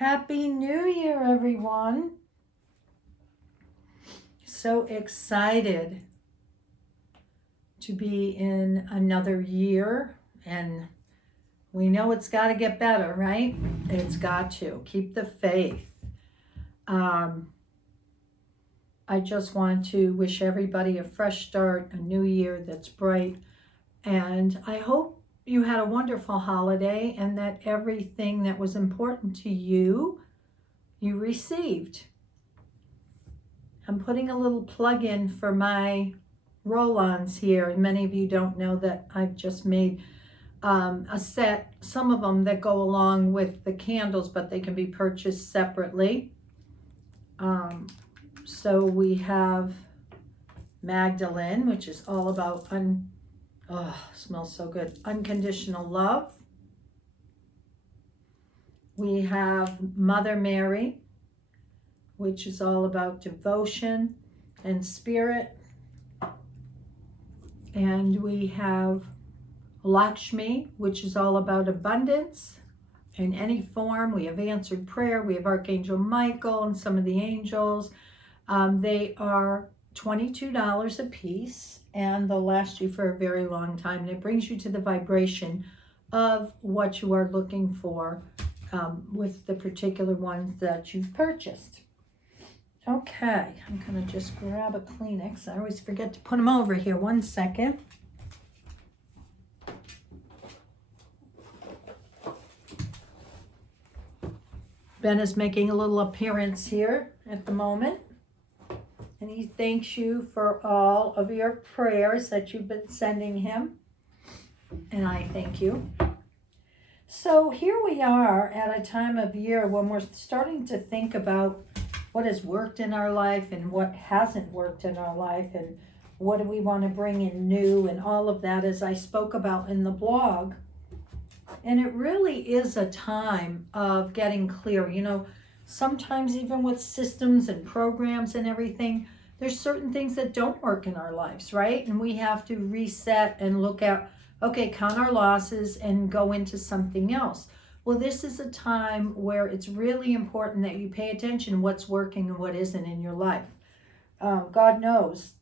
Happy New Year, everyone. So excited to be in another year, and we know it's got to get better, right? It's got to. Keep the faith. I just want to wish everybody a fresh start, a new year that's bright, and I hope you had a wonderful holiday and that everything that was important to you, you received. I'm putting a little plug in for my roll-ons here, and many of you don't know that I've just made a set, some of them that go along with the candles, but they can be purchased separately. So we have Magdalene, which is all about, smells so good, unconditional love. We have Mother Mary, which is all about devotion and spirit. And we have Lakshmi, which is all about abundance in any form. We have answered prayer. We have Archangel Michael and some of the angels. They are $22 a piece, and they'll last you for a very long time. And it brings you to the vibration of what you are looking for with the particular ones that you've purchased. Okay, I'm going to just grab a Kleenex. I always forget to put them over here. 1 second. Ben is making a little appearance here at the moment. And he thanks you for all of your prayers that you've been sending him. And I thank you. So here we are at a time of year when we're starting to think about what has worked in our life and what hasn't worked in our life, and what do we want to bring in new, and all of that, as I spoke about in the blog. And it really is a time of getting clear. You know, sometimes even with systems and programs and everything, there's certain things that don't work in our lives, right? And we have to reset and look at, okay, count our losses and go into something else. Well, this is a time where it's really important that you pay attention to what's working and what isn't in your life. God knows,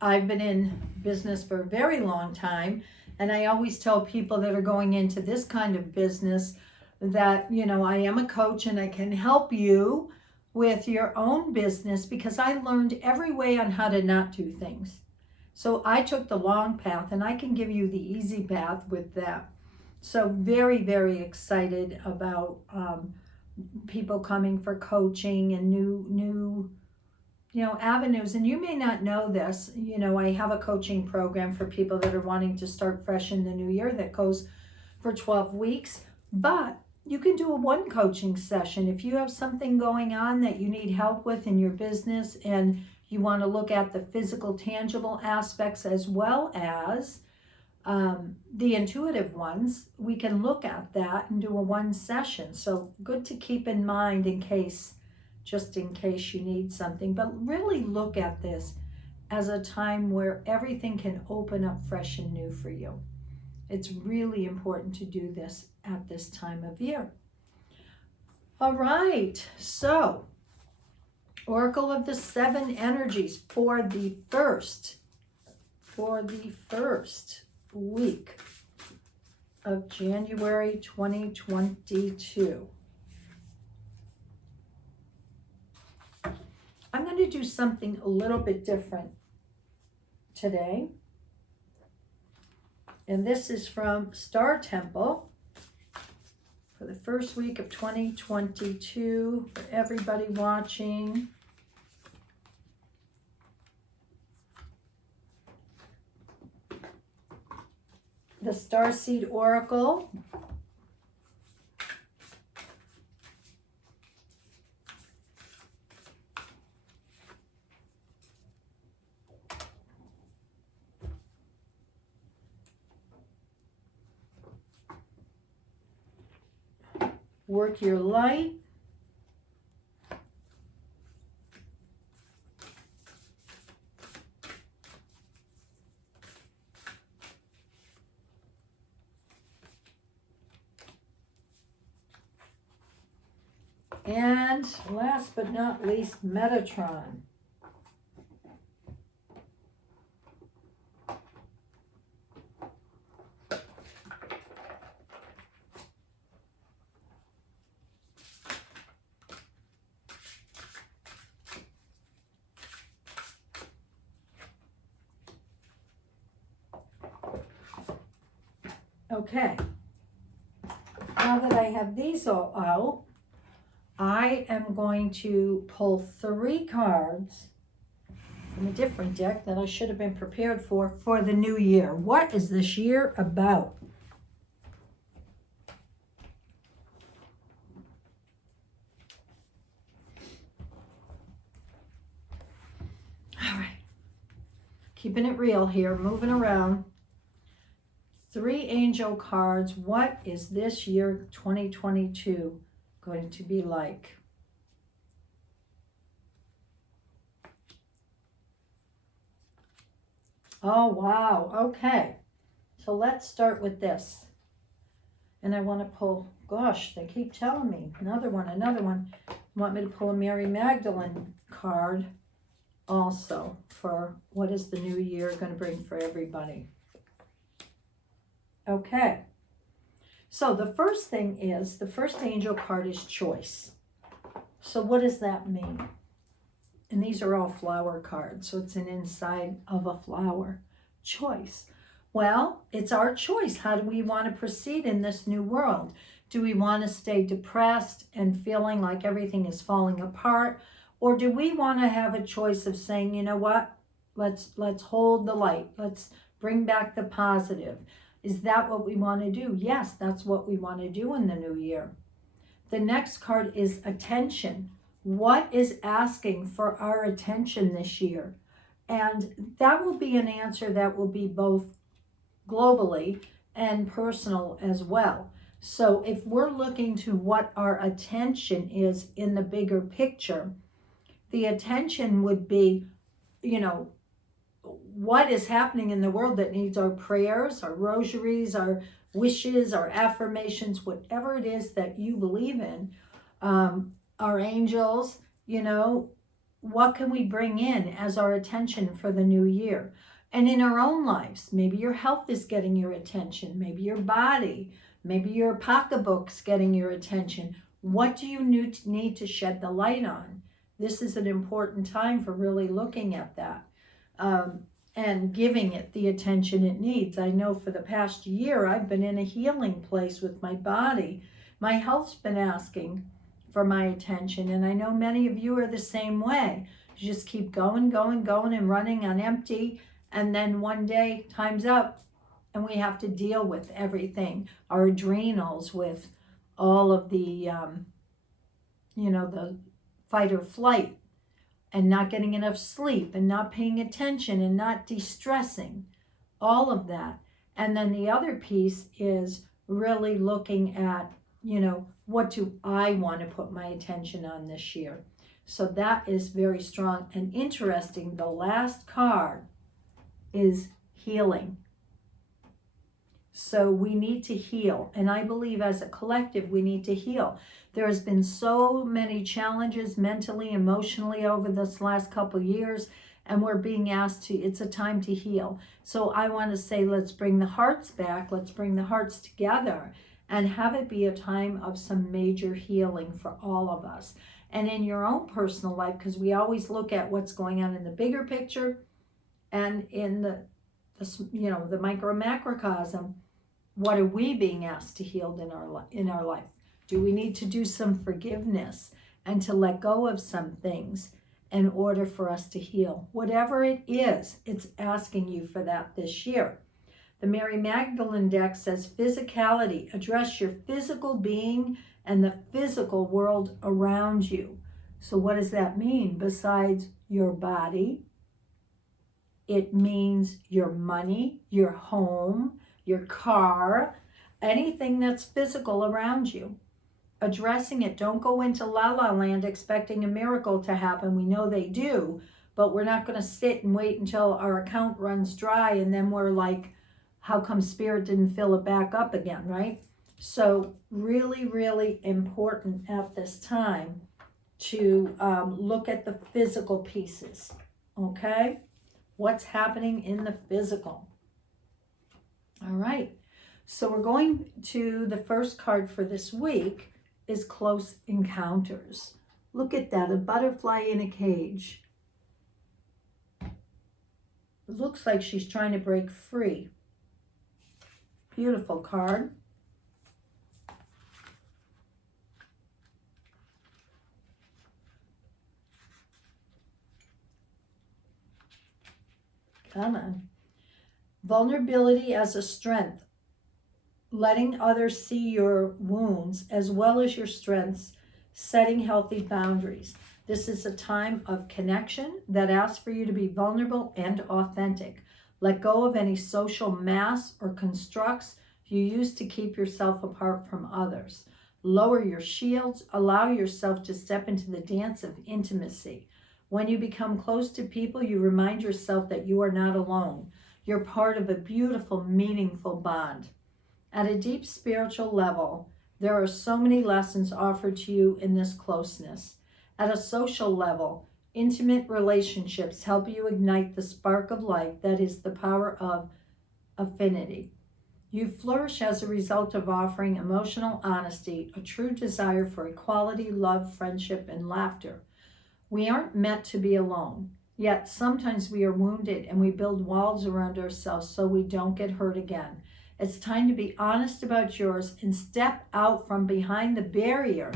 I've been in business for a very long time, and I always tell people that are going into this kind of business that, you know, I am a coach and I can help you with your own business, because I learned every way on how to not do things. So I took the long path, and I can give you the easy path with that. So very, very excited about people coming for coaching and new avenues. And you may not know this, I have a coaching program for people that are wanting to start fresh in the new year that goes for 12 weeks. But you can do a one coaching session if you have something going on that you need help with in your business, and you want to look at the physical, tangible aspects as well as the intuitive ones. We can look at that and do a one session. So good to keep in mind just in case you need something. But really look at this as a time where everything can open up fresh and new for you. It's really important to do this at this time of year. All right, so Oracle of the Seven Energies for the first week of January 2022. I'm going to do something a little bit different today. And this is from Star Temple for the first week of 2022 for everybody watching. The Starseed Oracle. Work your light. And last but not least, Metatron. Okay, now that I have these all out, I am going to pull 3 cards from a different deck that I should have been prepared for the new year. What is this year about? All right, keeping it real here, moving around. 3 angel cards. What is this year 2022 going to be like? Oh, wow. Okay. So let's start with this. And I want to pull, gosh, they keep telling me, another one. Want me to pull a Mary Magdalene card also for what is the new year going to bring for everybody. Okay, so the first angel card is choice. So what does that mean? And these are all flower cards, so it's an inside of a flower. Choice. Well, it's our choice. How do we want to proceed in this new world? Do we want to stay depressed and feeling like everything is falling apart? Or do we want to have a choice of saying, you know what, let's hold the light. Let's bring back the positive. Is that what we want to do? Yes, that's what we want to do in the new year. The next card is attention. What is asking for our attention this year? And that will be an answer that will be both globally and personal as well. So if we're looking to what our attention is in the bigger picture, the attention would be, what is happening in the world that needs our prayers, our rosaries, our wishes, our affirmations, whatever it is that you believe in, our angels, what can we bring in as our attention for the new year? And in our own lives, maybe your health is getting your attention, maybe your body, maybe your pocketbook's getting your attention. What do you need to shed the light on? This is an important time for really looking at that. And giving it the attention it needs. I know for the past year, I've been in a healing place with my body. My health's been asking for my attention, and I know many of you are the same way. You just keep going, and running on empty, and then one day, time's up, and we have to deal with everything. Our adrenals, with all of the, the fight or flight, and not getting enough sleep and not paying attention and not de-stressing, all of that. And then the other piece is really looking at, what do I want to put my attention on this year? So that is very strong and interesting. The last card is healing. So we need to heal. And I believe as a collective, we need to heal. There has been so many challenges mentally, emotionally over this last couple of years, and we're being asked to, it's a time to heal. So I want to say, let's bring the hearts back. Let's bring the hearts together and have it be a time of some major healing for all of us. And in your own personal life, because we always look at what's going on in the bigger picture and in the micro macrocosm. What are we being asked to heal in our life? Do we need to do some forgiveness and to let go of some things in order for us to heal? Whatever it is, it's asking you for that this year. The Mary Magdalene deck says physicality. Address your physical being and the physical world around you. So what does that mean? Besides your body, it means your money, your home, your car, anything that's physical around you. Addressing it. Don't go into la la land expecting a miracle to happen. We know they do, but we're not going to sit and wait until our account runs dry and then we're like, how come spirit didn't fill it back up again, right? So really, really important at this time to look at the physical pieces, okay? What's happening in the physical. All right. So we're going to the first card for this week is Close Encounters. Look at that, a butterfly in a cage. It looks like she's trying to break free. Beautiful card. Come on. Vulnerability as a strength. Letting others see your wounds as well as your strengths, setting healthy boundaries. This is a time of connection that asks for you to be vulnerable and authentic. Let go of any social masks or constructs you use to keep yourself apart from others. Lower your shields. Allow yourself to step into the dance of intimacy. When you become close to people, you remind yourself that you are not alone. You're part of a beautiful, meaningful bond. At a deep spiritual level, there are so many lessons offered to you in this closeness. At a social level, intimate relationships help you ignite the spark of life that is the power of affinity. You flourish as a result of offering emotional honesty, a true desire for equality, love, friendship, and laughter. We aren't meant to be alone, yet sometimes we are wounded and we build walls around ourselves so we don't get hurt again. It's time to be honest about yours and step out from behind the barrier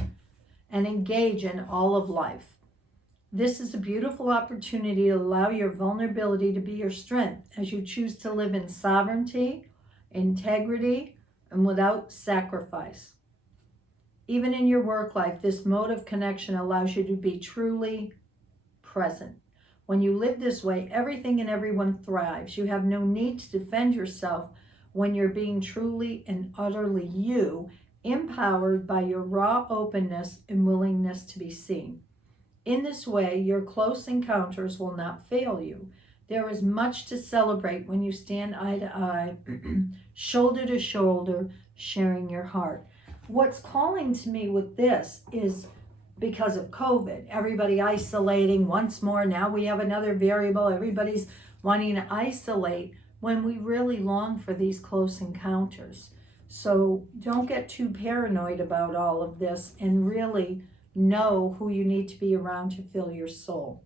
and engage in all of life. This is a beautiful opportunity to allow your vulnerability to be your strength as you choose to live in sovereignty, integrity, and without sacrifice. Even in your work life, this mode of connection allows you to be truly present. When you live this way, everything and everyone thrives. You have no need to defend yourself when you're being truly and utterly you, empowered by your raw openness and willingness to be seen. In this way, your close encounters will not fail you. There is much to celebrate when you stand eye to eye, shoulder to shoulder, sharing your heart. What's calling to me with this is because of COVID, everybody isolating once more. Now we have another variable. Everybody's wanting to isolate when we really long for these close encounters. So don't get too paranoid about all of this and really know who you need to be around to fill your soul.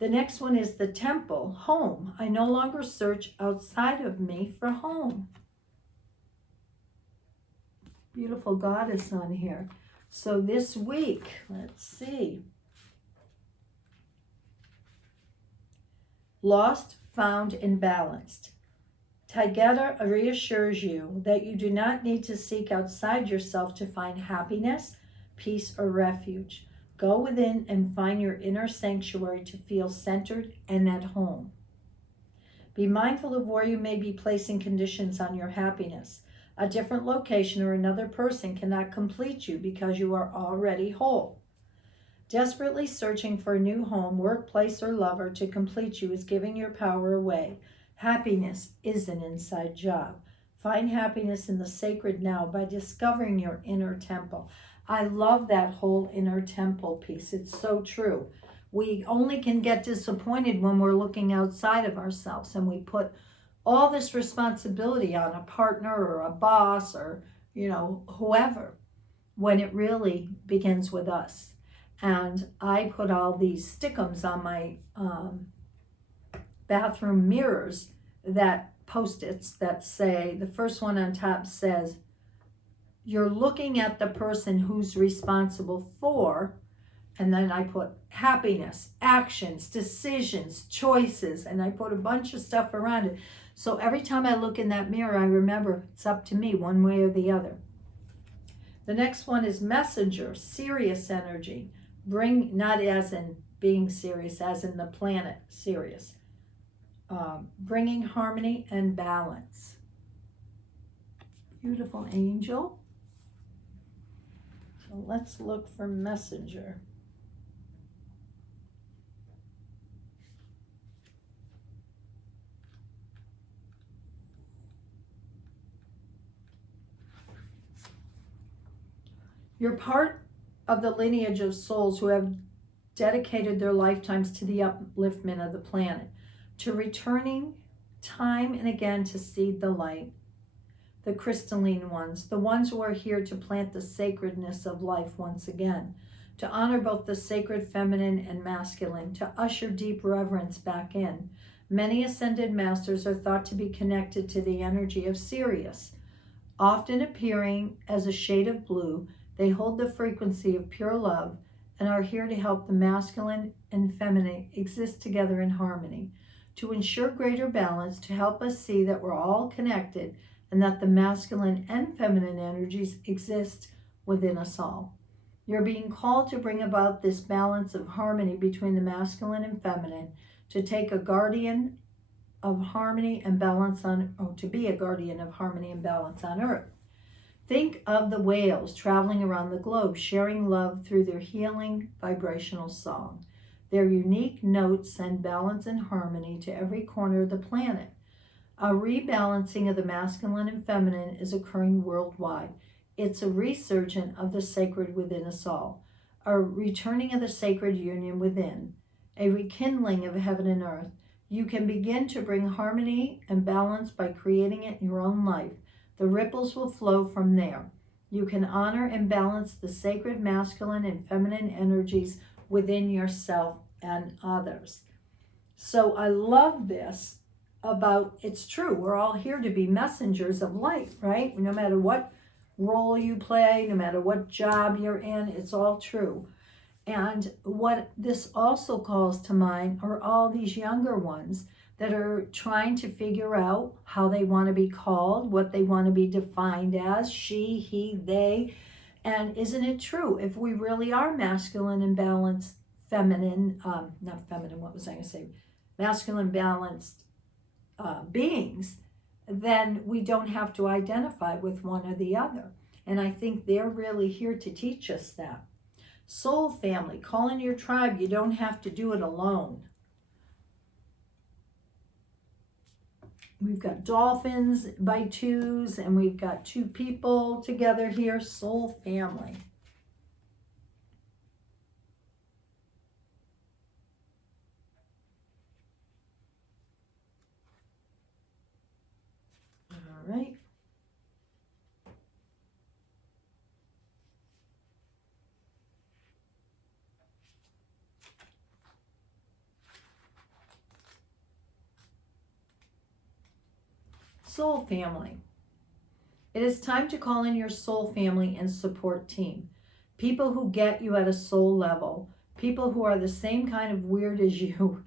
The next one is the temple, home. I no longer search outside of me for home. Beautiful goddess on here. So this week, let's see. Lost, found, and balanced. Taygeta reassures you that you do not need to seek outside yourself to find happiness, peace, or refuge. Go within and find your inner sanctuary to feel centered and at home. Be mindful of where you may be placing conditions on your happiness. A different location or another person cannot complete you because you are already whole. Desperately searching for a new home, workplace, or lover to complete you is giving your power away. Happiness is an inside job. Find happiness in the sacred now by discovering your inner temple. I love that whole inner temple piece. It's so true. We only can get disappointed when we're looking outside of ourselves and we put all this responsibility on a partner or a boss or, whoever, when it really begins with us. And I put all these stickums on my bathroom mirrors, that Post-its that say, the first one on top says, you're looking at the person who's responsible for, and then I put happiness, actions, decisions, choices, and I put a bunch of stuff around it. So every time I look in that mirror, I remember it's up to me one way or the other. The next one is messenger, serious energy. Bring, not as in being serious, as in the planet, serious. Bringing harmony and balance. Beautiful angel. So let's look for messenger. You're part of the lineage of souls who have dedicated their lifetimes to the upliftment of the planet, to returning time and again to seed the light. The crystalline ones, the ones who are here to plant the sacredness of life once again, to honor both the sacred feminine and masculine, to usher deep reverence back in. Many ascended masters are thought to be connected to the energy of Sirius. Often appearing as a shade of blue, they hold the frequency of pure love and are here to help the masculine and feminine exist together in harmony, to ensure greater balance, to help us see that we're all connected and that the masculine and feminine energies exist within us all. You're being called to bring about this balance of harmony between the masculine and feminine, to take a guardian of harmony and balance to be a guardian of harmony and balance on Earth. Think of the whales traveling around the globe, sharing love through their healing vibrational song. Their unique notes send balance and harmony to every corner of the planet. A rebalancing of the masculine and feminine is occurring worldwide. It's a resurgence of the sacred within us all, a returning of the sacred union within, a rekindling of heaven and earth. You can begin to bring harmony and balance by creating it in your own life. The ripples will flow from there. You can honor and balance the sacred masculine and feminine energies within yourself and others. So I love this about, it's true, we're all here to be messengers of light, right? No matter what role you play, no matter what job you're in, it's all true. And what this also calls to mind are all these younger ones that are trying to figure out how they want to be called, what they want to be defined as, she, he, they. And isn't it true? If we really are masculine and balanced, feminine, not feminine, what was I going to say? Masculine balanced beings, then we don't have to identify with one or the other. And I think they're really here to teach us that. Soul family, call in your tribe. You don't have to do it alone. We've got dolphins by twos, and we've got two people together here. Soul family. All right. Soul family. It is time to call in your soul family and support team. People who get you at a soul level. People who are the same kind of weird as you.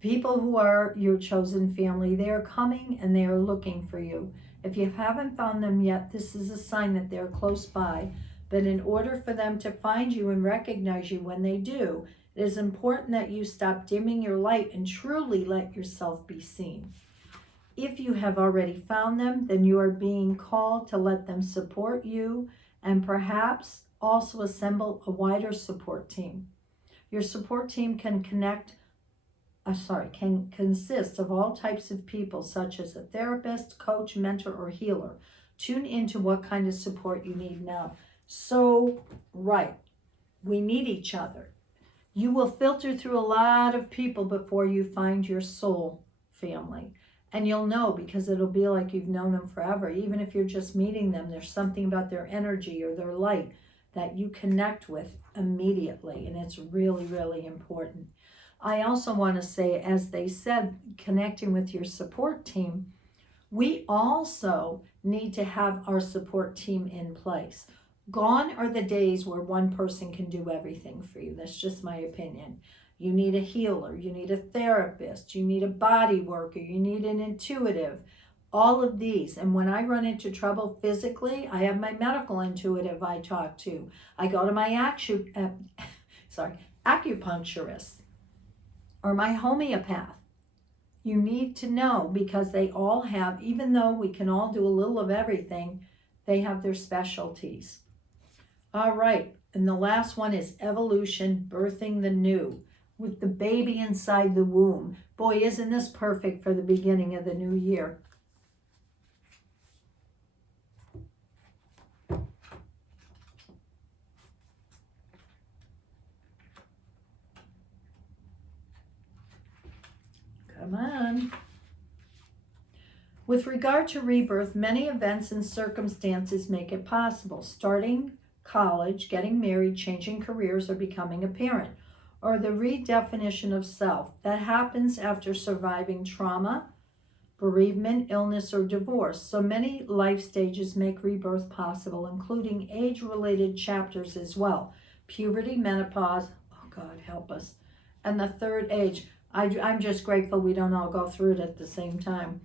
People who are your chosen family. They are coming and they are looking for you. If you haven't found them yet, this is a sign that they're close by. But in order for them to find you and recognize you when they do, it is important that you stop dimming your light and truly let yourself be seen. If you have already found them, then you are being called to let them support you and perhaps also assemble a wider support team. Your support team can consist of all types of people, such as a therapist, coach, mentor, or healer. Tune into what kind of support you need now. So, right, we need each other. You will filter through a lot of people before you find your soul family. And you'll know, because it'll be like you've known them forever. Even if you're just meeting them, there's something about their energy or their light that you connect with immediately. And it's really, really important. I also want to say, as they said, connecting with your support team, we also need to have our support team in place. Gone are the days where one person can do everything for you. That's just my opinion. You need a healer, you need a therapist, you need a body worker, you need an intuitive, all of these. And when I run into trouble physically, I have my medical intuitive I talk to. I go to my acupuncturist or my homeopath. You need to know, because they all have, even though we can all do a little of everything, they have their specialties. All right, and the last one is evolution, birthing the new. With the baby inside the womb. Boy, isn't this perfect for the beginning of the new year? Come on. With regard to rebirth, many events and circumstances make it possible. Starting college, getting married, changing careers, or becoming a parent, or the redefinition of self. That happens after surviving trauma, bereavement, illness, or divorce. So many life stages make rebirth possible, including age-related chapters as well. Puberty, menopause, oh God, help us, and the third age. I'm just grateful we don't all go through it at the same time.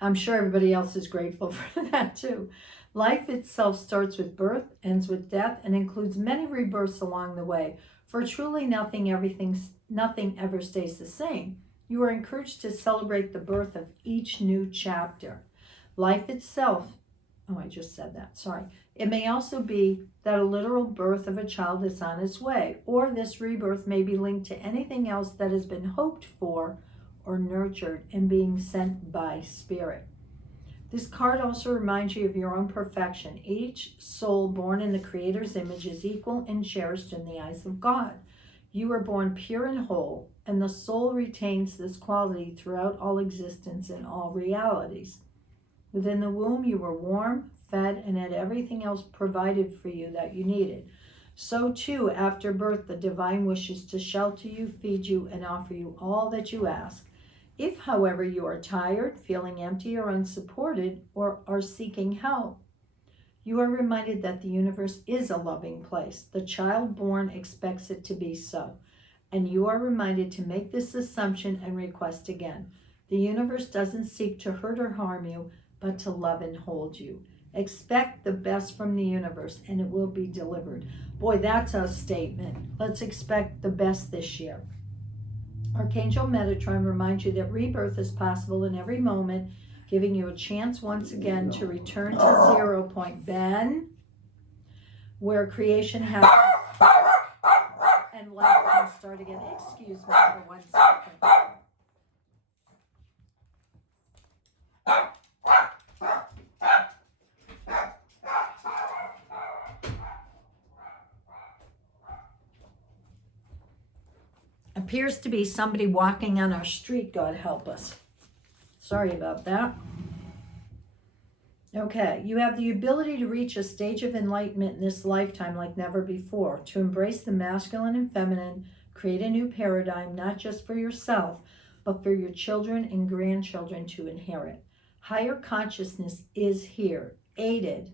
I'm sure everybody else is grateful for that too. Life itself starts with birth, ends with death, and includes many rebirths along the way. For truly nothing ever stays the same. You are encouraged to celebrate the birth of each new chapter. Life itself, oh, I just said that, sorry. It may also be that a literal birth of a child is on its way, or this rebirth may be linked to anything else that has been hoped for or nurtured and being sent by spirit. This card also reminds you of your own perfection. Each soul born in the Creator's image is equal and cherished in the eyes of God. You are born pure and whole, and the soul retains this quality throughout all existence and all realities. Within the womb, you were warm, fed, and had everything else provided for you that you needed. So too, after birth, the divine wishes to shelter you, feed you, and offer you all that you ask. If, however, you are tired, feeling empty or unsupported, or are seeking help, you are reminded that the universe is a loving place. The child born expects it to be so. And you are reminded to make this assumption and request again. The universe doesn't seek to hurt or harm you, but to love and hold you. Expect the best from the universe, and it will be delivered. Boy, that's a statement. Let's expect the best this year. Archangel Metatron reminds you that rebirth is possible in every moment, giving you a chance once again to return to 0 point, Ben, where creation happens and life can start again. Excuse me for 1 second. Appears to be somebody walking on our street, God help us. Sorry about that. Okay, you have the ability to reach a stage of enlightenment in this lifetime like never before, to embrace the masculine and feminine, create a new paradigm, not just for yourself, but for your children and grandchildren to inherit. Higher consciousness is here, aided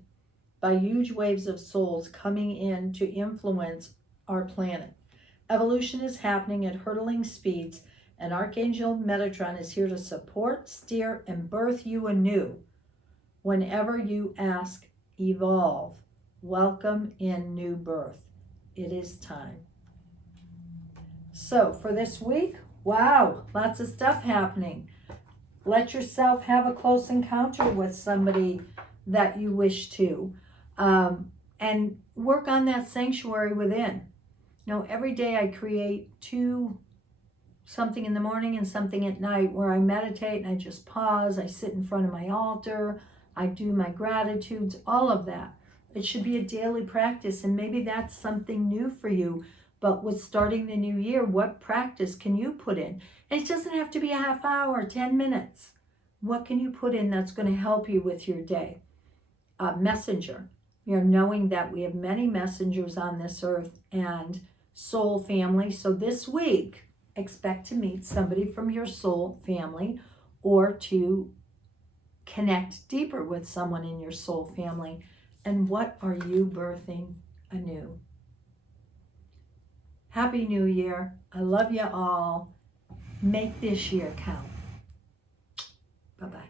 by huge waves of souls coming in to influence our planet. Evolution is happening at hurtling speeds, and Archangel Metatron is here to support, steer, and birth you anew. Whenever you ask, evolve. Welcome in new birth. It is time. So for this week, wow, lots of stuff happening. Let yourself have a close encounter with somebody that you wish to, and work on that sanctuary within. You know, every day I create something in the morning and something at night where I meditate and I just pause. I sit in front of my altar. I do my gratitudes, all of that. It should be a daily practice, and maybe that's something new for you. But with starting the new year, what practice can you put in? And it doesn't have to be a half hour, 10 minutes. What can you put in that's going to help you with your day? Messenger. You know, knowing that we have many messengers on this earth and soul family. So this week, expect to meet somebody from your soul family, or to connect deeper with someone in your soul family. And what are you birthing anew? Happy New Year. I love you all. Make this year count. Bye-bye.